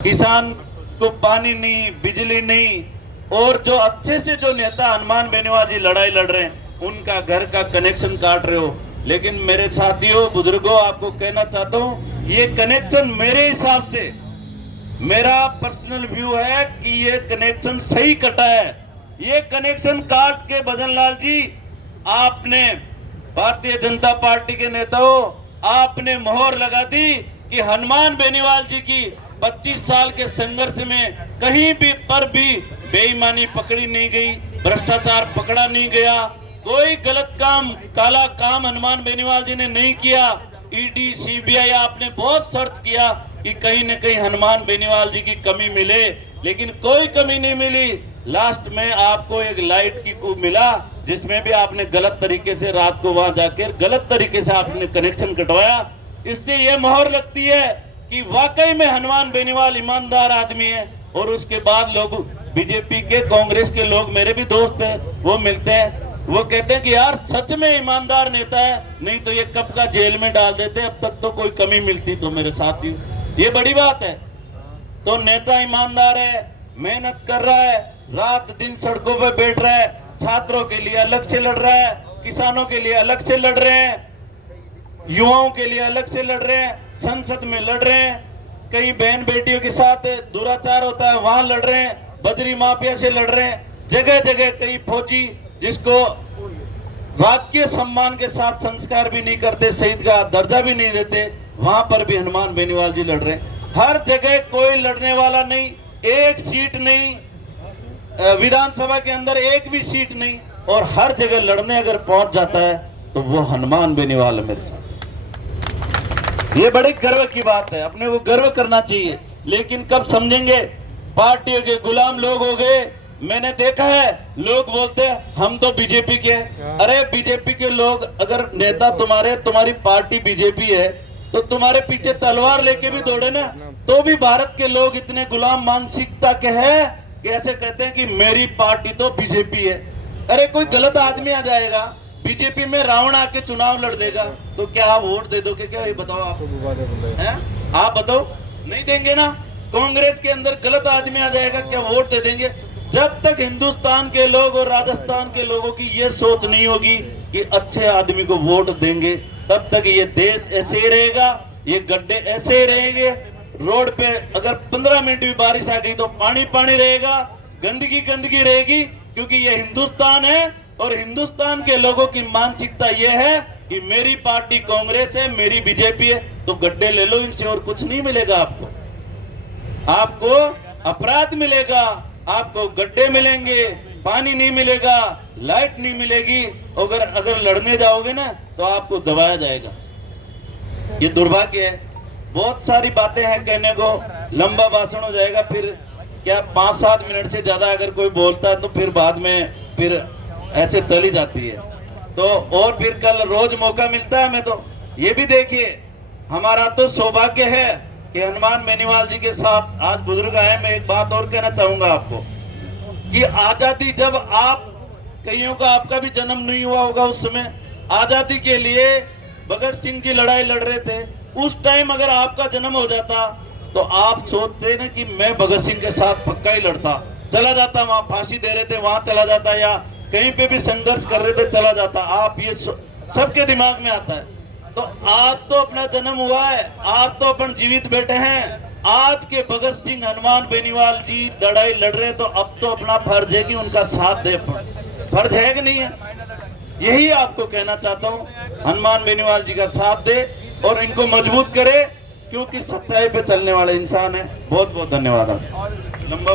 किसान को पानी नहीं, बिजली नहीं, और जो अच्छे से जो नेता हनुमान बेनीवाल जी लड़ाई लड़ रहे हैं उनका घर का कनेक्शन काट रहे हो। लेकिन मेरे साथियों, बुजुर्गों, आपको कहना चाहता हूं, ये कनेक्शन मेरे हिसाब से, मेरा पर्सनल व्यू है कि ये कनेक्शन सही कटा है। ये कनेक्शन काट के भजन लाल जी, आपने भारतीय जनता पार्टी के नेताओं, आपने मोहर लगा दी कि हनुमान बेनीवाल जी की 25 साल के संघर्ष में कहीं भी पर भी बेईमानी पकड़ी नहीं गई, भ्रष्टाचार पकड़ा नहीं गया, कोई गलत काम, काला काम हनुमान बेनीवाल जी ने नहीं किया। ईडी, सीबीआई आपने बहुत सर्च किया कि कहीं न कहीं हनुमान बेनीवाल जी की कमी मिले, लेकिन कोई कमी नहीं मिली। लास्ट में आपको एक लाइट की को मिला, जिसमें भी आपने गलत तरीके से रात को वहां जाकर गलत तरीके से आपने कनेक्शन कटवाया। इससे यह मोहर लगती है कि वाकई में हनुमान बेनीवाल ईमानदार आदमी है। और उसके बाद लोग, बीजेपी के, कांग्रेस के लोग, मेरे भी दोस्त हैं, वो मिलते हैं, वो कहते हैं कि यार सच में ईमानदार नेता है, नहीं तो ये कब का जेल में डाल देते, अब तक तो कोई कमी मिलती। तो मेरे साथी, ये बड़ी बात है। तो नेता ईमानदार है, मेहनत कर रहा है, रात दिन सड़कों पर बैठ रहा है, छात्रों के लिए अलग से लड़ रहा है, किसानों के लिए अलग से लड़ रहे हैं, युवाओं के लिए अलग से लड़ रहे हैं, संसद में लड़ रहे हैं, कई बहन बेटियों के साथ दुराचार होता है वहां लड़ रहे हैं, बजरी माफिया से लड़ रहे हैं, जगह जगह कई फौजी जिसको राजकीय सम्मान के साथ संस्कार भी नहीं करते, शहीद का दर्जा भी नहीं देते, वहां पर भी हनुमान बेनीवाल जी लड़ रहे हैं। हर जगह कोई लड़ने वाला नहीं, एक सीट नहीं, विधानसभा के अंदर एक भी सीट नहीं, और हर जगह लड़ने अगर पहुंच जाता है तो वो हनुमान बेनीवाल है मेरे साथ। ये बड़े गर्व की बात है, अपने को गर्व करना चाहिए। लेकिन कब समझेंगे? पार्टियों के गुलाम लोग हो गए। मैंने देखा है, लोग बोलते हैं हम तो बीजेपी के हैं। अरे बीजेपी के लोग, अगर नेता तुम्हारी पार्टी बीजेपी है तो तुम्हारे पीछे तलवार लेके भी दौड़े ना, तो भी भारत के लोग इतने गुलाम मानसिकता के हैं कि ऐसे कहते हैं कि मेरी पार्टी तो बीजेपी है। अरे कोई गलत आदमी आ जाएगा, बीजेपी में रावण आके चुनाव लड़ देगा, तो क्या आप वोट दे दोगे? क्या ये बताओ आप, आप बताओ, नहीं देंगे ना। कांग्रेस के अंदर गलत आदमी आ जाएगा, क्या वोट दे देंगे? जब तक हिंदुस्तान के लोग और राजस्थान के लोगों की ये सोच नहीं होगी कि अच्छे आदमी को वोट देंगे, तब तक ये देश ऐसे ही रहेगा, ये गड्ढे ऐसे ही रहेंगे। रोड पे अगर 15 मिनट भी बारिश आ गई तो पानी पानी रहेगा, गंदगी गंदगी रहेगी, क्योंकि ये हिंदुस्तान है और हिंदुस्तान के लोगों की मानसिकता ये है कि मेरी पार्टी कांग्रेस है, मेरी बीजेपी है, तो गड्ढे ले लो इनसे, और कुछ नहीं मिलेगा आपको। आपको अपराध मिलेगा, आपको गड्ढे मिलेंगे, पानी नहीं मिलेगा, लाइट नहीं मिलेगी। अगर लड़ने जाओगे ना तो आपको दबाया जाएगा। ये दुर्भाग्य है। बहुत सारी बातें हैं कहने को, लंबा भाषण हो जाएगा, फिर क्या 5-7 मिनट से ज्यादा अगर कोई बोलता है तो फिर बाद में फिर ऐसे चली जाती है। तो और फिर कल रोज मौका मिलता है हमें। तो ये भी देखिए, हमारा तो सौभाग्य है कि हनुमान बेनीवाल जी के साथ आज बुजुर्ग आए। मैं एक बात और कहना चाहूंगा आपको कि आजादी, जब आप, कईयों का आपका भी जन्म नहीं हुआ होगा उस समय, आजादी के लिए भगत सिंह की लड़ाई लड़ रहे थे, उस टाइम अगर आपका जन्म हो जाता तो आप सोचते ना कि मैं भगत सिंह के साथ पक्का ही लड़ता, चला जाता, वहां फांसी दे रहे थे वहां चला जाता, या कहीं पे भी संघर्ष कर रहे थे चला जाता। आप ये सबके दिमाग में आता है। तो आज तो अपना जन्म हुआ है, आज तो अपन जीवित बैठे हैं, आज के भगत सिंह हनुमान बेनीवाल जी लड़ाई लड़ रहे, तो अब तो अपना फर्ज है कि उनका साथ दे। फर्ज है कि नहीं है? यही आपको कहना चाहता हूं, हनुमान बेनीवाल जी का साथ दे और इनको मजबूत करे, क्योंकि सच्चाई पे चलने वाले इंसान है। बहुत बहुत धन्यवाद। लंबा